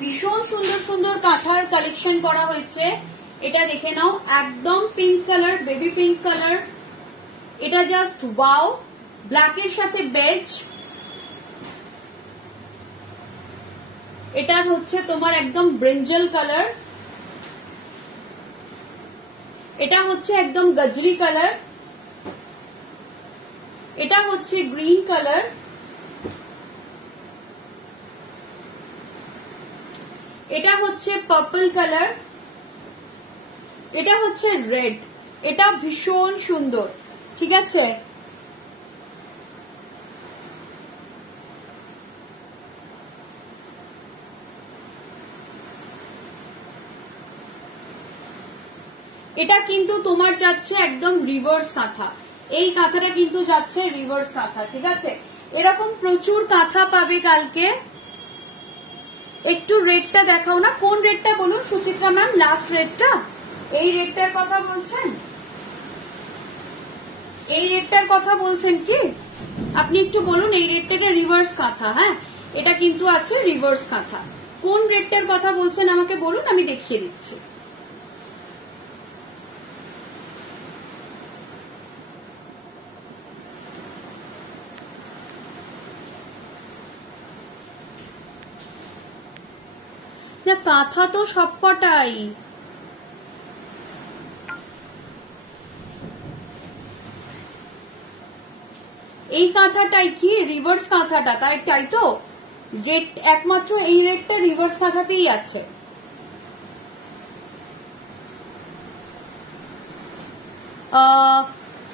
ভীষণ সুন্দর সুন্দর কাঁথার কালেকশন করা হয়েছে। এটা দেখে নাও, একদম pink colour, baby pink colour. এটা জাস্ট ওয়াও, ব্ল্যাকের সাথে বেজ। এটা হচ্ছে তোমার একদম ব্রিঞ্জল কালার। এটা হচ্ছে একদম গজরি কালার। এটা হচ্ছে গ্রিন কালার। এটা হচ্ছে পার্পল কালার। এটা হচ্ছে রেড। এটা ভীষণ সুন্দর, ঠিক আছে। এটা কিন্তু তোমার যাচ্ছে একদম রিভার্স কাঁথা। এই কাঁথাটা কিন্তু যাচ্ছে রিভার্স কাঁথা, ঠিক আছে। এরকম প্রচুর কাঁথা পাবে কালকে। একটু রেটটা দেখাও না, কোন রেটটা বলুন সুচিত্রা ম্যাম? লাস্ট রেটটা, এই রেটটার কথা বলছেন? এই রেটটার কথা বলছেন কি আপনি? একটু বলুন। এই রেটটা রিভার্স কাঁথা, হ্যাঁ এটা কিন্তু আছে রিভার্স কাঁথা। কোন রেটটার কথা বলছেন আমাকে বলুন, আমি দেখিয়ে দিচ্ছি। না কাঁথা তো সবকটাই। এই কাঁথাটাই কি রিভার্স কাঁথাটা, তাই তো রেট একমাত্র এই রেটটা রিভার্স কাঁথাতেই আছে।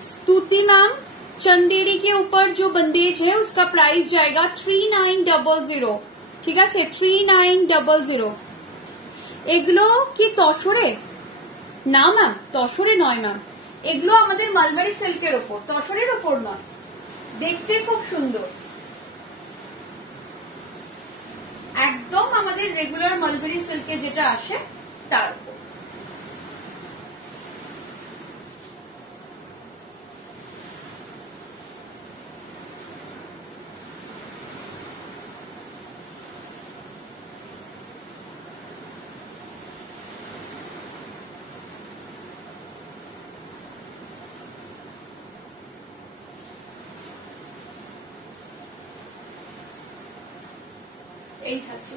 स्तुति मैम, चंदेरी के ऊपर जो बंदेज है उसका प्राइस जाएगा 3900, ঠিক আছে 3900। এগুলো কি তসরে? না ম্যাম তসরে নয় ম্যাম, এগুলো আমাদের মালবারি সিল্কের ওপর, তসরের ওপর নয়। দেখতে খুব সুন্দর, একদম আমাদের রেগুলার মালবারি সিল্কে যেটা আসে তার উপর। এই থাকছে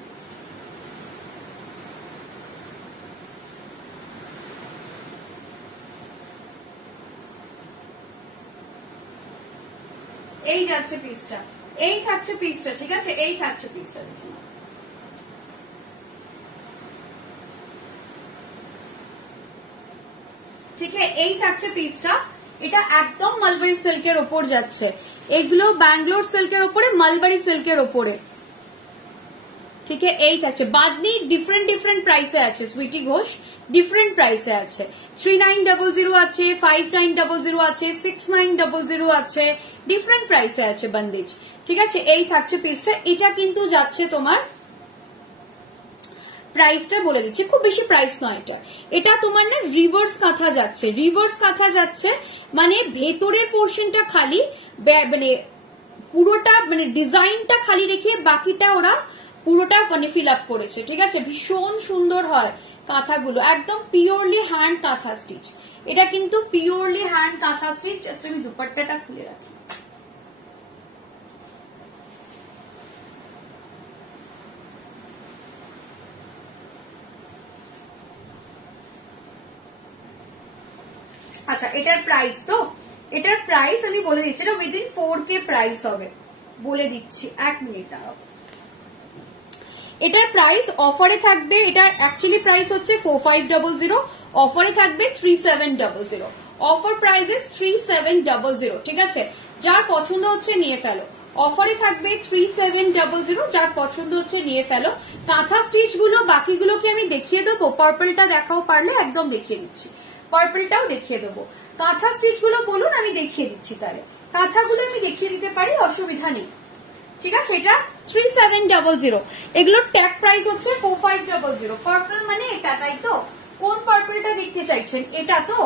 এই যাচ্ছে পিসটা, এই থাকছে পিসটা, ঠিক আছে এই থাকছে পিসটা। ঠিক আছে এই থাকছে পিসটা। এটা একদম মালবারি সিল্কের ওপর যাচ্ছে। এগুলো ব্যাঙ্গালোর সিল্কের ওপরে, মালবারি সিল্কের ওপরে, ঠিক আছে। এই থাকছে বাদনি, ডিফারেন্ট ডিফারেন্ট প্রাইসে আছে। সুইটি ঘোষ ডিফারেন্ট প্রাইসে আছে। 3900 আছে, 5900 আছে, 6900 আছে, ডিফারেন্ট প্রাইসে আছে বন্দেজ, ঠিক আছে। এই থাকছে পিসটা। এটা কিন্তু যাচ্ছে তোমার, প্রাইসটা বলে দিচ্ছি, খুব বেশি প্রাইস নয় এটা। এটা তোমার না রিভার্স কাঁথা যাচ্ছে, রিভার্স কাঁথা যাচ্ছে মানে ভেতরের পোর্শনটা খালি, মানে পুরোটা মানে ডিজাইনটা খালি রেখে বাকিটা ওরা পুরোটা মানে ফিল আপ করেছে, ঠিক আছে। ভীষণ সুন্দর হয় কাঁথাগুলো, একদম পিওরলি হ্যান্ড কাঁথা স্টিচ। এটা কিন্তু পিওরলি হ্যান্ড কাঁথা স্টিচ। জাস্ট আমি দুপাট্টাটা খুলে রাখি। আচ্ছা এটার প্রাইস, তো এটার প্রাইস আমি বলে দিচ্ছি, এটা উইদিন 4K প্রাইস হবে, বলে দিচ্ছি এক মিনিট দাঁড়াও। এটার প্রাইস অফারে থাকবে, এটার অ্যাকচুয়ালি প্রাইস হচ্ছে 4500, অফারে থাকবে 3700। অফার প্রাইস 3700, ঠিক আছে। যার পছন্দ হচ্ছে নিয়ে ফেলো। অফারে থাকবে 3700, যার পছন্দ হচ্ছে নিয়ে ফেলো। কাঁথা স্টিচ গুলো বাকিগুলোকে আমি দেখিয়ে দেবো, পার্পলটা দেখাও পারলে, একদম দেখিয়ে দিচ্ছি। পার্পলটাও দেখিয়ে দেবো। কাঁথা স্টিচ গুলো বলুন আমি দেখিয়ে দিচ্ছি। তাহলে কাঁথাগুলো আমি দেখিয়ে দিতে পারি, অসুবিধা নেই, ঠিক আছে। এটা 3700, এগুলোর ট্যাগ প্রাইস হচ্ছে 4500। পার্পল মানে এটা, তাই তো? কোন পার্পলটা দেখতে চাইছেন? এটা তো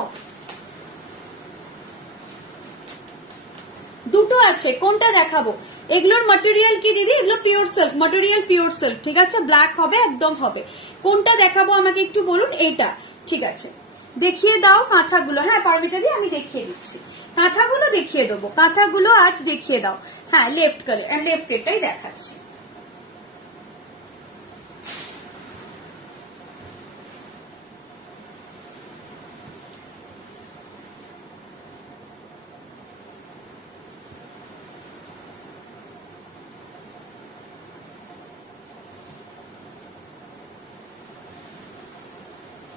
দুটো আছে, কোনটা দেখাবো? এগুলোর ম্যাটেরিয়াল কি দিদি? এগুলো pure silk, material pure silk, ঠিক আছে? ব্ল্যাক হবে, একদম হবে। কোনটা দেখাবো আমাকে একটু বলুন? এইটা, ঠিক আছে। দেখিয়ে দাও কাঁথাগুলো। হ্যাঁ পারমিতা দি আমি দেখিয়ে দিচ্ছি, কাঁথাগুলো দেখিয়ে দেবো, কাঁথাগুলো আজ দেখিয়ে দাও। হ্যাঁ লেফট কালার, লেফট এটাই দেখাচ্ছি।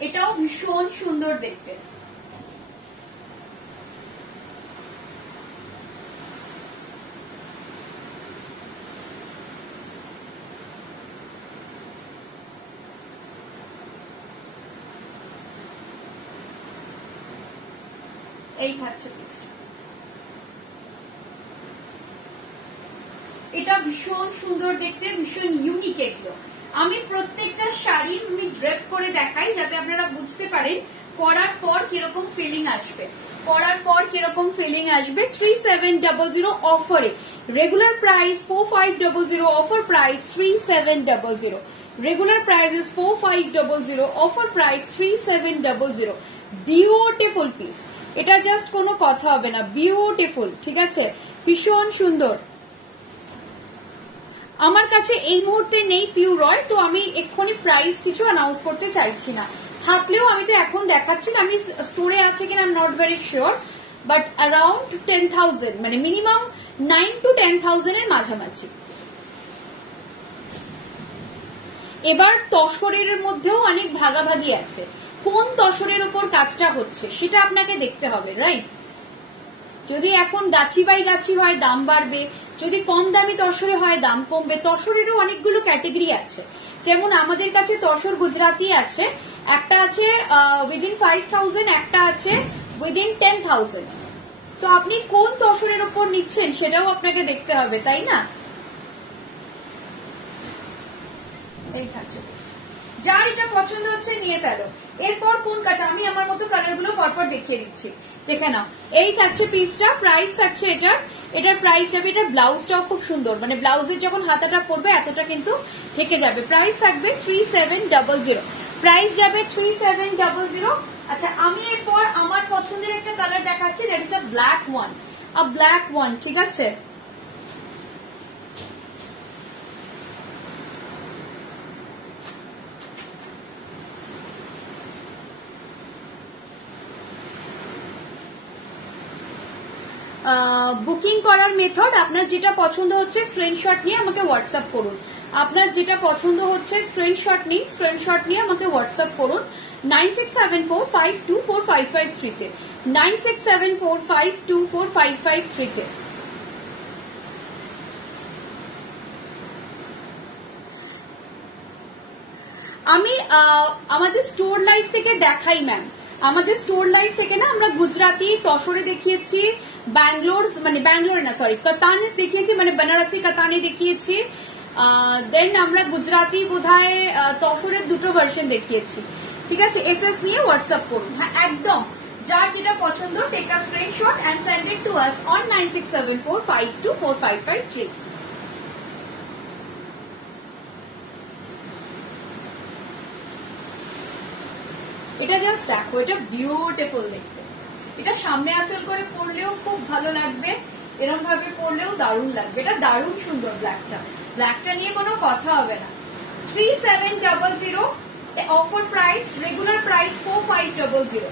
এটাও ভীষণ সুন্দর দেখতে। এই থাকছে পিসটা, এটা ভীষণ সুন্দর দেখতে, ভীষণ ইউনিক। এগুলো আমি প্রত্যেকটা শাড়ি আমি ড্রেপ করে দেখাই যাতে আপনারা বুঝতে পারেন পরার পর কিরকম ফিলিং আসবে, পরার পর কিরকম ফিলিং আসবে। 3700 অফারে, regular price 4500, offer price 3700, regular price is 4500, offer price 3700। Beautiful piece, এটা জাস্ট কোনো কথা হবে না, বিউটিফুল, ঠিক আছে? ভীষণ সুন্দর। আমার কাছে এই মুহূর্তে নেই পিউ রয়, তো আমি এক্ষুনি প্রাইস কিছু অ্যানাউন্স করতে চাইছি না, থাকলেও আমি তো এখন দেখাচ্ছি না, আমি স্টোরে আছে কিনা I am not very sure, but around 10,000, মানে মিনিমাম 9 to 10,000 এর মাঝামাঝি। এবার তসরের মধ্যেও অনেক ভাগাভাগি আছে, কোন তসরের উপর কাজটা হচ্ছে সেটা আপনাকে দেখতে হবে, রাইট? যদি এখন গাছি বাই গাছি হয় দাম বাড়বে, যদি কম দামি তসরে হয় দাম কমবে। তসরেরও অনেকগুলো ক্যাটেগরি আছে, যেমন আমাদের কাছে তসর গুজরাতি আছে, একটা আছে উইদিন 5,000, একটা আছে উইদিন 10,000। তো আপনি কোন তসরের উপর নিচ্ছেন সেটাও আপনাকে দেখতে হবে, তাই না? এই থাকছে, যার এটা পছন্দ হচ্ছে নিয়ে ফেলো। এরপর কোন কাজ, আমি আমার মতো কালার গুলো পরপর দেখিয়ে দিচ্ছি, দেখে নাও। এই থাকছে পিসটা, প্রাইস থাকছে এটার প্রাইস যাবে, এটার ব্লাউজটাও খুব সুন্দর, মানে ব্লাউজের যখন হাতাটা পড়বে এতটা কিন্তু ঠেকে যাবে। প্রাইস থাকবে 3700, প্রাইস যাবে 3700। আচ্ছা আমি এরপর আমার পছন্দের একটা কালার দেখাচ্ছি, that is a black one, ঠিক আছে? বুকিং করার মেথড, আপনার যেটা পছন্দ হচ্ছে স্ক্রিনশট নিয়ে আমাকে হোয়াটসঅ্যাপ করুন, আপনার যেটা পছন্দ হচ্ছে স্ক্রিনশট নিন, স্ক্রিনশট নিয়ে আমাকে হোয়াটসঅ্যাপ করুন 9674524553 তে, 9674524553 তে। আমি আমাদের স্টোর লাইফ থেকে দেখাই ম্যাম, আমাদের স্টোর লাইফ থেকে না আমরা গুজরাটি তসরে দেখিয়েছি, ব্যাঙ্গালোর না সরি কাতানিস দেখিয়েছি, মানে বেনারসি কাতানি দেখিয়েছি, দেন আমরা গুজরাটি বোধহয় তসরের দুটো ভার্সন দেখিয়েছি, ঠিক আছে? এসএস নিয়ে হোয়াটসঅ্যাপ করুন, হ্যাঁ একদম, যার যেটা পছন্দ take a screenshot and send it to us on 9674524553। এটা জাস্ট দেখো, এটা বিউটিফুল দেখতে, এটা সামনে আঁচল করে পরলেও খুব ভালো লাগবে, এরকম ভাবে পরলেও দারুণ লাগবে, এটা দারুণ সুন্দর। ব্ল্যাকটা নিয়ে কোনো কথা হবে না। 3700, অফার প্রাইস, রেগুলার প্রাইস 4500।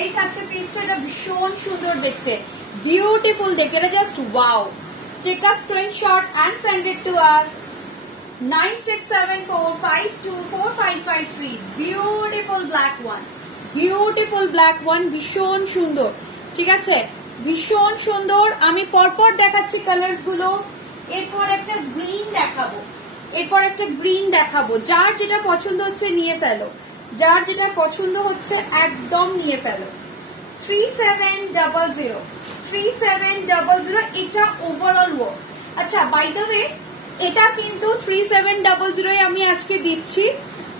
এই থাকছে পিসটা, এটা ভীষণ সুন্দর দেখতে, বিউটিফুল দেখতে, এটা just wow. Take a screenshot and send it to us 9674524553। Beautiful black one, ভীষণ সুন্দর, ঠিক আছে? ভীষণ সুন্দর। আমি পরপর দেখাচ্ছি কালার্স গুলো, এরপর একটা গ্রিন দেখাবো, এরপর একটা গ্রিন দেখাবো, যার যেটা পছন্দ হচ্ছে নিয়ে ফেলো, যার যেটা পছন্দ হচ্ছে একদম নিয়ে ফেলো। 3700, 3700 এটা ওভারঅল ওয়ার্ক। আচ্ছা বাই দ্য ওয়ে এটা কিন্তু 3700 আমি আজকে দিচ্ছি,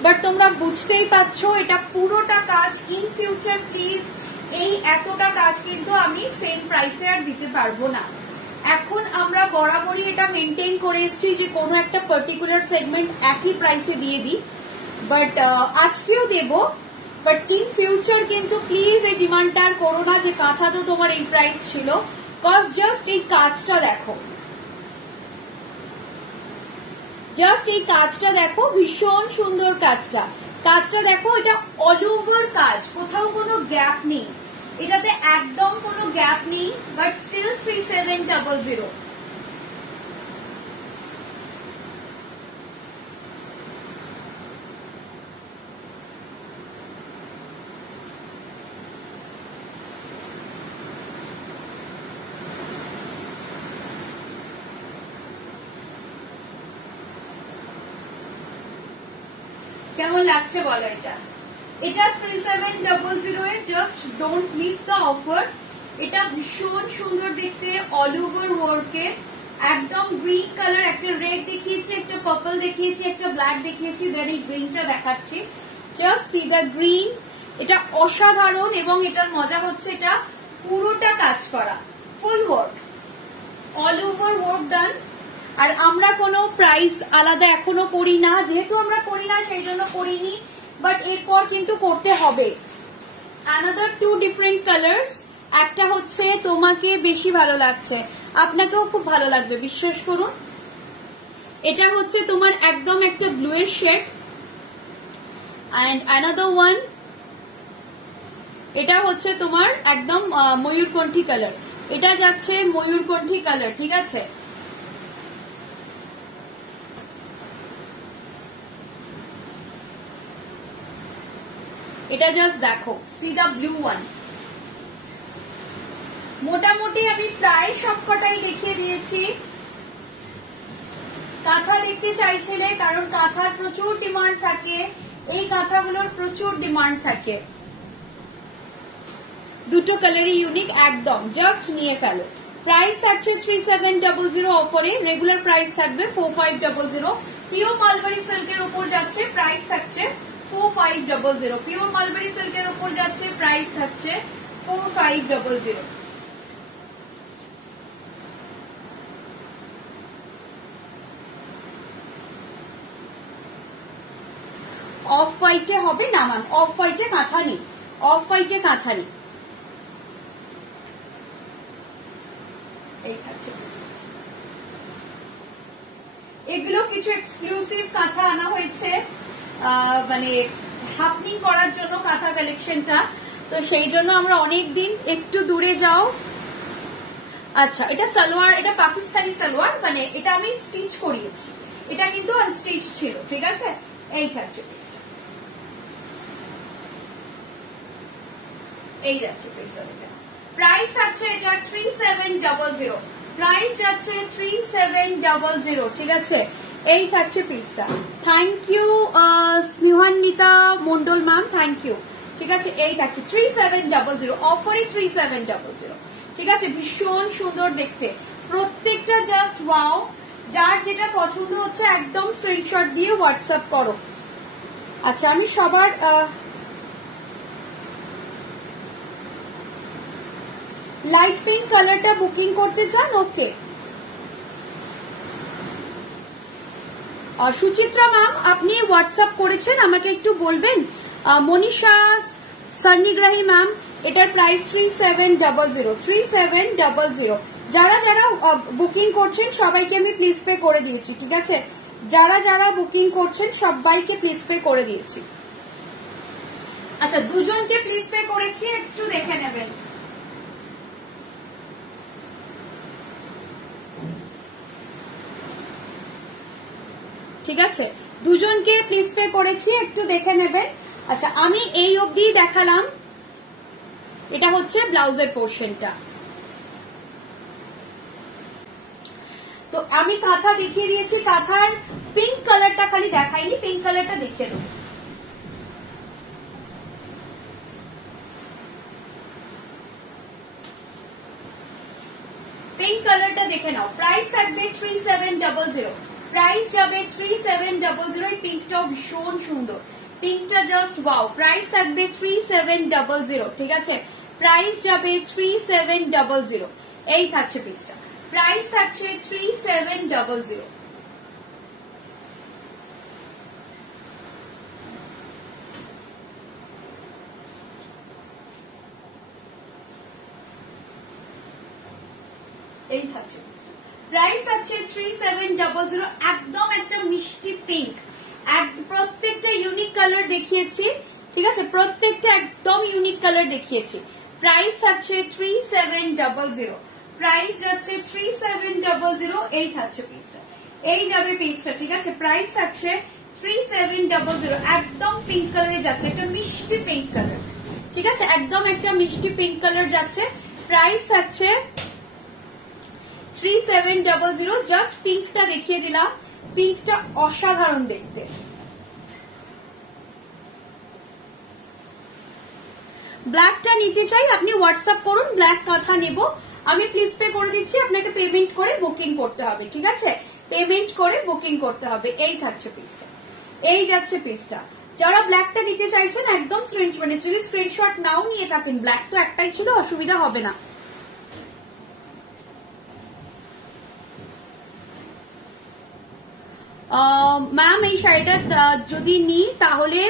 বাট তোমরা বুঝতেই পারছো এটা পুরোটা কাজ। ইন ফিউচার প্লিজ এই এতটা কাজ কিন্তু আমি সেম প্রাইসে আর দিতে পারবো না। এখন আমরা বরাবরই এটা মেনটেন করে এসেছি যে কোনো একটা পার্টিকুলার সেগমেন্ট একই প্রাইসে দিয়ে দিই, বাট আজকেও দেবো, বাট ইন ফিউচার কিন্তু প্লিজ এই ডিমান্ডটা আর করো না যে কাঁথা তো তোমার এই প্রাইস ছিল। কজ জাস্ট এই কাজটা দেখো, জাস্ট এই কাজটা দেখো, ভীষণ সুন্দর কাজটা। কাজটা দেখো, এটা অল ওভার কাজ, কোথাও কোনো গ্যাপ নেই, এটাতে একদম কোনো গ্যাপ নেই, বাট স্টিল 3700। কেমন লাগছে বলো এটা? এটা 3700 এর, just don't miss the offer. এটা ভীষণ সুন্দর দেখতে, অল ওভার ওয়ার্কে, একদম গ্রিন কালার, একটা রেড দেখিয়েছি, একটা পার্পল দেখিয়েছি, একটা ব্ল্যাক দেখিয়েছি, দেন এই গ্রিনটা দেখাচ্ছি। জাস্ট সি দ্য গ্রিন, এটা অসাধারণ। এবং এটার মজা হচ্ছে এটা পুরোটা কাজ করা, full work, all over work done. আর আমরা কোনো প্রাইস আলাদা এখনো করি না, যেহেতু আমরা করি না সেই জন্য করিনি, বাট এরপর কিন্তু করতে হবে। অ্যানাদার 2 ডিফারেন্ট কালার্স, একটা হচ্ছে তোমাকে বেশি ভালো লাগছে, আপনাকেও খুব ভালো লাগবে বিশ্বাস করুন। এটা হচ্ছে তোমার একদম একটা ব্লু এর শেড, অ্যান্ড অ্যানাদার ওয়ান এটা হচ্ছে তোমার একদম ময়ূরকণ্ঠী কালার, এটা যাচ্ছে ময়ূরকণ্ঠী কালার, ঠিক আছে। এটা জাস্ট দেখো, সি দা ব্লু ওয়ান। মোটামুটি আমি প্রায় সবকটাই দেখিয়ে দিয়েছি। কাঁথা দেখতে চাইছিলে, কারণ কাঁথার প্রচুর ডিমান্ড থাকে, এই কাঁথাগুলোর প্রচুর ডিমান্ড থাকে। দুটো কালারই ইউনিক একদম, জাস্ট নিয়ে ফেলো। প্রাইস থাকছে 3700 অফারে, রেগুলার প্রাইস থাকবে 4500। পিওর মালবারি সিল্কের উপর যাচ্ছে, প্রাইস থাকছে 4500। পিওর মালবারি সিল্কের উপর যাচ্ছে, প্রাইস থাকছে 4500। অফ হোয়াইটে হবে না ম্যাম, অফ হোয়াইটে কাঁথা নেই, অফ হোয়াইটে কাঁথা নেই। এই থাকছে, এগুলো কিছু এক্সক্লুসিভ কাঁথা আনা হয়েছে, মানে হ্যাপনিং করার জন্য কাঁথা কালেকশনটা, তো সেই জন্য আমরা অনেক দিন একটু দূরে যাও। আচ্ছা এটা সালোয়ার, এটা পাকিস্তানি সালোয়ার, মানে এটা আমি স্টিচ করিয়েছি, এটা কিন্তু আনস্টিচ ছিল, ঠিক আছে। এই থাকছে পিসটা, এই যাচ্ছে পিসটা। প্রাইস আছে এটা 3700, প্রাইস যাচ্ছে 3700, ঠিক আছে। এই থাকছে পিসটা। Thank you Snehanwita Mondal ma'am, thank you, ঠিক আছে। এই থাকছে 3700 অফারে, 3700, ঠিক আছে। ভীষণ সুন্দর দেখতে, প্রত্যেকটা জাস্ট ওয়াও। যার যেটা পছন্দ হচ্ছে একদম স্ক্রিনশট দিয়ে হোয়াটসঅ্যাপ করো। আচ্ছা আমি সবার লাইট পিঙ্ক কালারটা বুকিং করতে চান, ওকে। সুচিত্রা ম্যাম আপনি হোয়াটসঅ্যাপ করেছেন, আমাকে একটু বলবেন। মনীষা সন্নিগ্রাহী ম্যাম, এটার প্রাইস 3700, 3700। যারা যারা বুকিং করছেন সবাইকে আমি প্লিজ পে করে দিয়েছি, ঠিক আছে। যারা যারা বুকিং করছেন সবাইকে প্লিজ পে করে দিয়েছি। আচ্ছা দুজনকে প্লিজ পে করেছি, একটু দেখে নেবেন। ঠিক আছে, দুজনকে প্লিজ পে করেছি, একটু দেখে নেবেন। আচ্ছা আমি এই অবধি দেখালাম, এটা হচ্ছে ব্লাউজের পোর্শনটা। তো আমি কাঁথা দেখিয়ে দিয়েছি, কাঁথার পিঙ্ক কালারটা খালি দেখাইনি, পিঙ্ক কালারটা দেখিয়ে দেবো। পিঙ্ক কালারটা দেখে নাও। প্রাইস থাকবে 3700, প্রাইস যাবে 3700। এই পিঙ্কটাও ভীষণ সুন্দর, পিঙ্কটা জাস্ট ওয়াও। প্রাইস থাকবে 3700, ঠিক আছে? প্রাইস যাবে 3700, এই থাকছে পিসটা। প্রাইস থাকছে 3700। এই থাকছে প্রাইস থাকছে 3700। একদম একটা মিষ্টি পিঙ্ক, প্রত্যেকটা ইউনিক কালার দেখিয়েছি, ঠিক আছে? প্রত্যেকটা একদম ইউনিক কালার দেখিয়েছি। প্রাইস থাকছে 3700, প্রাইস যাচ্ছে 3700। এই থাকছে পিসটা, এই যাবে পিসটা, ঠিক আছে? প্রাইস থাকছে 3700। একদম পিঙ্ক কালারে যাচ্ছে, একটা মিষ্টি পিঙ্ক কালার, ঠিক আছে? একদম একটা মিষ্টি পিঙ্ক কালার যাচ্ছে। প্রাইস থাকছে 3700। জাস্ট পিঙ্কটা দেখিয়ে দিলাম, পিঙ্কটা অসাধারণ দেখতে। ব্ল্যাকটা নিতে চাই আপনি হোয়াটসঅ্যাপ করুন, ব্ল্যাক কাঁথা নেব আমি, প্লিজ পে করে দিচ্ছি, আপনাকে পেমেন্ট করে বুকিং করতে হবে, ঠিক আছে? পেমেন্ট করে বুকিং করতে হবে। এই থাকছে পিসটা, এই যাচ্ছে পিসটা। যারা ব্ল্যাকটা নিতে চাইছেন একদম মানে যদি স্ক্রিনশট নাও নিয়ে থাকেন, ব্ল্যাক তো একটাই ছিল, অসুবিধা হবে না। ম্যাম এই শাড়িটা যদি নিই তাহলে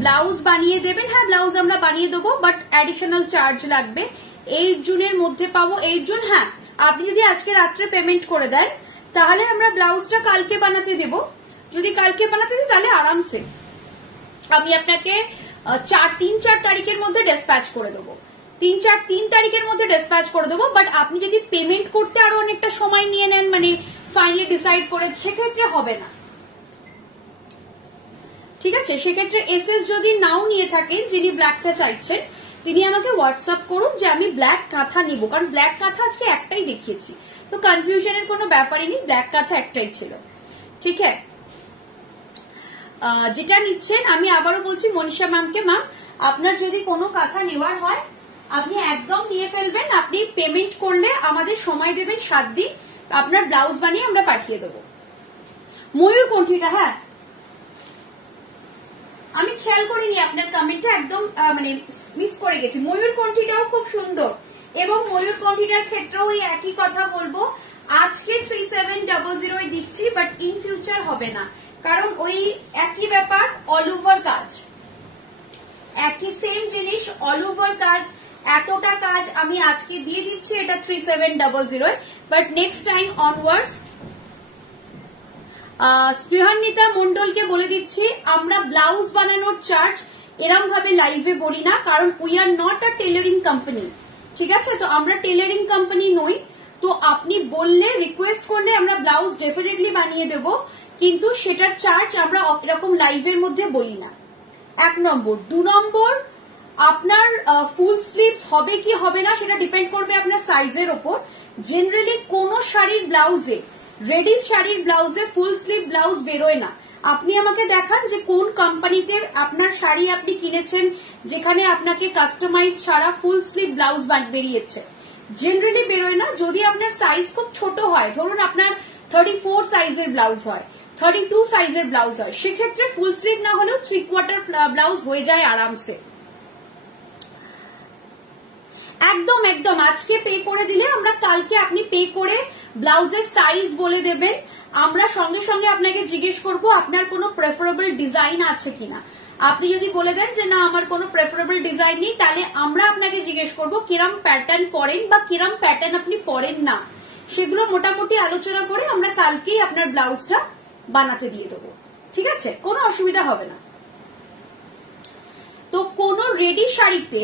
ব্লাউজ বানিয়ে দেবেন? হ্যাঁ, ব্লাউজ আমরা বানিয়ে দেবো, বাট অ্যাডিশনাল চার্জ লাগবে। 8 জুনের মধ্যে পাবো। 8 জুন, হ্যাঁ। আপনি যদি আজকে রাত্রে পেমেন্ট করে দেন তাহলে আমরা ব্লাউজটা কালকে বানাতে দেব। যদি কালকে বানাতে দিই তাহলে আরামসে আমি আপনাকে 3-4 তারিখের মধ্যে ডেসপ্যাচ করে দেবো। 3 তারিখের মধ্যে ডেসপ্যাচ করে দেবো। বাট আপনি যদি পেমেন্ট করতে আরো অনেকটা সময় নিয়ে নেন, মানে ফাইনালি ডিসাইড করে, সেক্ষেত্রে হবে না, ঠিক আছে? সেক্ষেত্রে এসএস যদি নাও নিয়ে থাকেন, যিনি ব্ল্যাকটা চাইছেন তিনি আমাকে হোয়াটসঅ্যাপ করুন যে আমি ব্ল্যাক কাঁথা নিব, কারণ ব্ল্যাক কাঁথা আজকে একটাই দেখিয়েছি, তো কনফিউশনের কোনো ব্যাপারই নেই, ব্ল্যাক কাঁথা একটাই ছিল, ঠিক আছে? যেটা নিচ্ছেন আমি আবারও বলছি মনীষা ম্যামকে, ম্যাম আপনার যদি কোনো কাঁথা নেওয়ার হয় আপনি একদম নিয়ে ফেলবেন। আপনি পেমেন্ট করলে আমাদের সময় দেবেন 7 দিন, আপনার ব্লাউজ বানিয়ে আমরা পাঠিয়ে দেবো। ময়ূর কণ্ঠীটা, হ্যাঁ আমি খেয়াল করিনি আপনার কমেন্টটা, একদম মানে মিস করে গেছি। ময়ূর কণ্ঠীটাও খুব সুন্দর, এবং ময়ূর কণ্ঠীটার ক্ষেত্রেও ওই একই কথা বলবো, আজকে 3700 দিচ্ছি, বাট ইন ফিউচার হবে না, কারণ ওই একই ব্যাপার, অল ওভার কাজ, একই সেম জিনিস, অল ওভার কাজ, এতটা কাজ আমি আজকে দিয়ে দিচ্ছি, এটা 3700, বাট নেক্সট টাইম অনওয়ার্ডস। স্পৃহান্বিতা মন্ডলকে বলে দিচ্ছি, আমরা ব্লাউজ বানানোর চার্জ এরম ভাবে লাইভে বলি না, কারণ we are not a tailoring company, ঠিক আছে? তো আমরা টেলারিং কোম্পানি নই, তো আপনি বললে, রিকোয়েস্ট করলে আমরা ব্লাউজ ডেফিনেটলি বানিয়ে দেব, কিন্তু সেটার চার্জ আমরা এরকম লাইভের মধ্যে বলি না। 1 নম্বর। 2 নম্বর, আপনার ফুল স্লিভস হবে কি হবে না সেটা ডিপেন্ড করবে আপনার সাইজের ওপর। জেনারেলি কোন শাড়ির ব্লাউজে, রেডি শাড়ির ব্লাউজে ফুল স্লিভ ব্লাউজ বেরোয় না। আপনি আমাকে দেখান যে কোন কোম্পানিতে আপনার শাড়ি আপনি কিনেছেন যেখানে আপনাকে কাস্টমাইজ ছাড়া ফুল স্লিভ ব্লাউজ বেরিয়েছে, জেনারেলি বেরোয় না। যদি আপনার সাইজ খুব ছোট হয়, ধরুন আপনার 34 সাইজের ব্লাউজ হয়, 32 সাইজের ব্লাউজ হয়, সেক্ষেত্রে ফুল স্লিভ না হলেও 3/4 ব্লাউজ হয়ে যায় আরামসে। একদম একদম আজকে পে করে দিলে আমরা কালকে, আপনি পে করে ব্লাউজের সাইজ বলে দেবেন, আমরা সঙ্গে সঙ্গে আপনাকে জিজ্ঞেস করব আপনার কোনো প্রেফারেবল ডিজাইন আছে কিনা। আপনি যদি বলে দেন যে না আমার কোনো প্রেফারেবল ডিজাইন নেই, তাহলে আমরা আপনাকে জিজ্ঞেস করব কিরম প্যাটার্ন পরেন বা কিরম প্যাটার্ন আপনি পরেন না, সেগুলো মোটামুটি আলোচনা করে আমরা কালকেই আপনার ব্লাউজটা বানাতে দিয়ে দেবো, ঠিক আছে? কোনো অসুবিধা হবে না। তো কোন রেডি শাড়িতে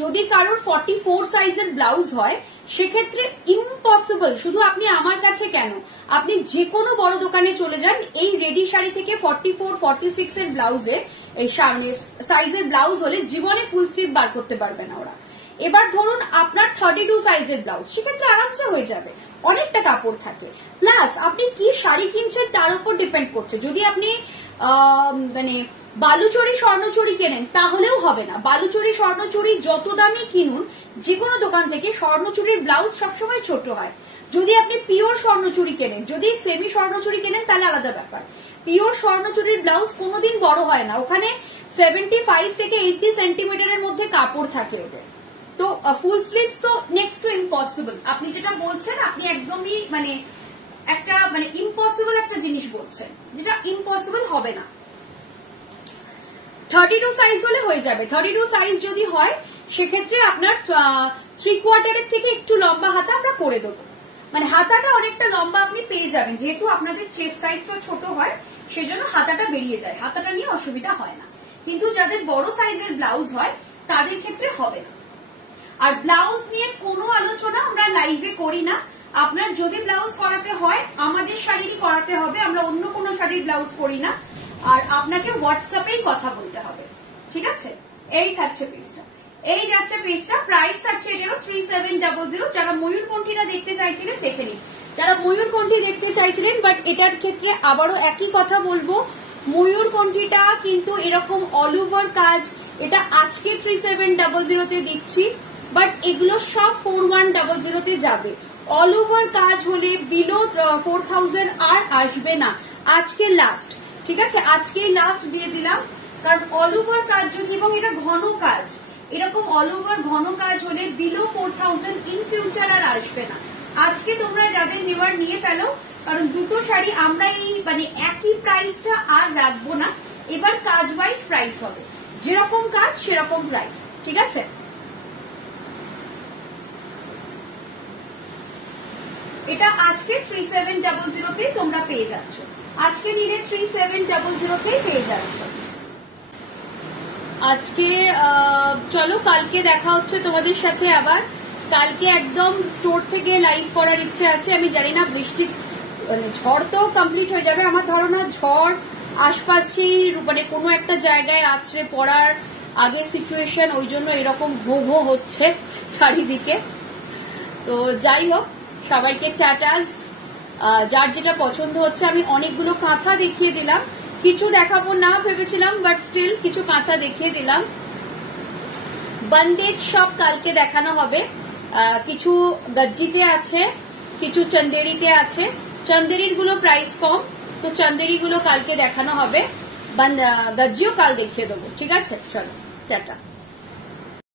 যদি কারোর 44 সাইজের ব্লাউজ হয়, সেক্ষেত্রে ইম্পসিবল, শুধু আপনি আমার কাছে কেন, আপনি যে কোনো বড় দোকানে চলে যান, এই রেডি শাড়ি থেকে 44-46 এর ব্লাউজে সাইজের ব্লাউজ হলে জীবনে ফুল স্লিভ বার করতে পারবে না ওরা। এবার ধরুন আপনার 32 সাইজের ব্লাউজ, সেক্ষেত্রে আরামসে হয়ে যাবে, অনেকটা কাপড় থাকে। প্লাস আপনি কি শাড়ি কিনছেন তার উপর ডিপেন্ড করছে। যদি আপনি মানে বালুচরি স্বর্ণচুরি কেনেন তাহলেও হবে না। বালুচরি স্বর্ণচুরি যত দামি কিনুন যে কোনো দোকান থেকে, স্বর্ণচুরির ব্লাউজ সবসময় ছোট হয়। যদি আপনি পিওর স্বর্ণচুরি কেনেন, যদি সেমি স্বর্ণচুরি কেনেন তাহলে আলাদা ব্যাপার। পিওর স্বর্ণচুরির ব্লাউজ কোনোদিন বড় হয় না, ওখানে 75 থেকে 80 সেন্টিমিটারের মধ্যে কাপড় থাকে ওদের। তো ফুল স্লিভস তো নেক্সট টু ইম্পসিবল। আপনি যেটা বলছেন আপনি একদমই মানে একটা মানে ইম্পসিবল একটা জিনিস বলছেন, যেটা ইম্পসিবল হবে না। 32 সাইজ হলে হয়ে যাবে। 32 সাইজ যদি হয় সেক্ষেত্রে আপনার 3/4 থেকে একটু লম্বা হাতা আমরা করে দেবো, মানে হাতাটা অনেকটা লম্বা আপনি পেয়ে যাবেন। যেহেতু আপনাদের চেস্ট সাইজটা ছোট হয় সেজন্য হাতাটা বেরিয়ে যায়, হাতাটা নিয়ে অসুবিধা হয় না। কিন্তু যাদের বড় সাইজের ব্লাউজ হয় তাদের ক্ষেত্রে হবে না। আর ব্লাউজ নিয়ে কোনো আলোচনা আমরা লাইভে করি না। আপনার যদি ব্লাউজ করাতে হয় আমাদের শাড়িরই করাতে হবে, আমরা অন্য কোনো শাড়ির ব্লাউজ করি না। আর আপনাকে হোয়াটসঅ্যাপেই কথা বলতে হবে, ঠিক আছে? এই থাকছে পিসটা, এই যাচ্ছে পিসটা, প্রাইস থাকছে এটারও 3700। যারা ময়ূরকণ্ঠীরা দেখতে চাইছিলেন দেখে নিন, যারা ময়ূরকণ্ঠী দেখতে চাইছিলেন। বাট এটার ক্ষেত্রে আবারও একই কথা বলবো, ময়ূরকণ্ঠীটা কিন্তু এরকম অল ওভার কাজ, এটা আজকে 3700 তে দিচ্ছি, বাট এগুলো সব 4100 তে যাবে। অল ওভার কাজ হলে বিলো 4000 আর আসবে না, আজকে লাস্ট, ঠিক আছে? আজকে লাস্ট দিয়ে দিলাম, কারণ অল ওভার কাজ যদি, এবং এটা ঘন কাজ, এরকম অল ওভার ঘন কাজ হলে বিলো 4000 ইন ফিউচার আর আসবে না। আজকে তোমরা যাদের নেওয়ার নিয়ে ফেলো, কারণ দুটো শাড়ি আমরা এই মানে একই প্রাইসটা আর রাখবো না, এবার কাজ ওয়াইজ প্রাইস হবে, যেরকম কাজ সেরকম প্রাইস, ঠিক আছে? এটা আজকে 3700 তে তোমরা পেয়ে যাচ্ছ, আজকে নিলে 3700 তে পেয়ে যাচ্ছ। আজকে চলো কালকে দেখা হচ্ছে তোমাদের সাথে আবার। কালকে একদম স্টোর থেকে লাইভ করার ইচ্ছে আছে। আমি জানি না বৃষ্টি মানে ঝড় তো কমপ্লিট হয়ে যাবে, আমার ধারণা ঝড় আশপাশেই মানে কোনো একটা জায়গায় আছড়ে পড়ার আগে সিচুয়েশন, ওই জন্য এরকম ভো ভো হচ্ছে চারিদিকে। তো যাই হোক, সবাইকে টাটাস। যার যেটা পছন্দ হচ্ছে, আমি অনেকগুলো কাঁথা দেখিয়ে দিলাম, কিছু দেখাবো না ভেবেছিলাম, বাট স্টিল কিছু কাঁথা দেখিয়ে দিলাম। বন্দেজ সব কালকে দেখানো হবে, কিছু গজ্জিতে আছে, কিছু চন্দেরিতে আছে। চন্দেরির গুলো প্রাইস কম, তো চন্দেরি গুলো কালকে দেখানো হবে, গজ্জিও কাল দেখিয়ে দেবো, ঠিক আছে? চলো টাটা।